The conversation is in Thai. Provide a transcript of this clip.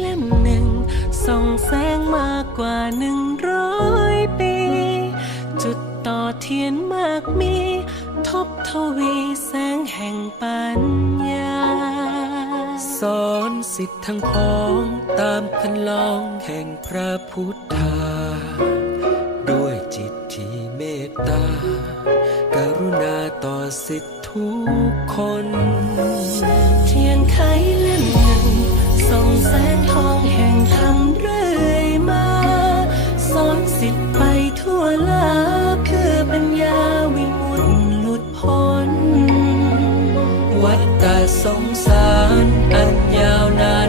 เล่มหนึ่ง ส่องแสงมากกว่าหนึ่งร้อยปี จุดต่อเทียนมากมี ทบทวีแสงแห่งปัญญา สอนสิทธิ์ทั้งพ้องตามคันลองแห่งพระพุทธา ด้วยจิตที่เมตตากรุณาต่อสิทธิทุกคน วัฏสงสารอันยาวนาน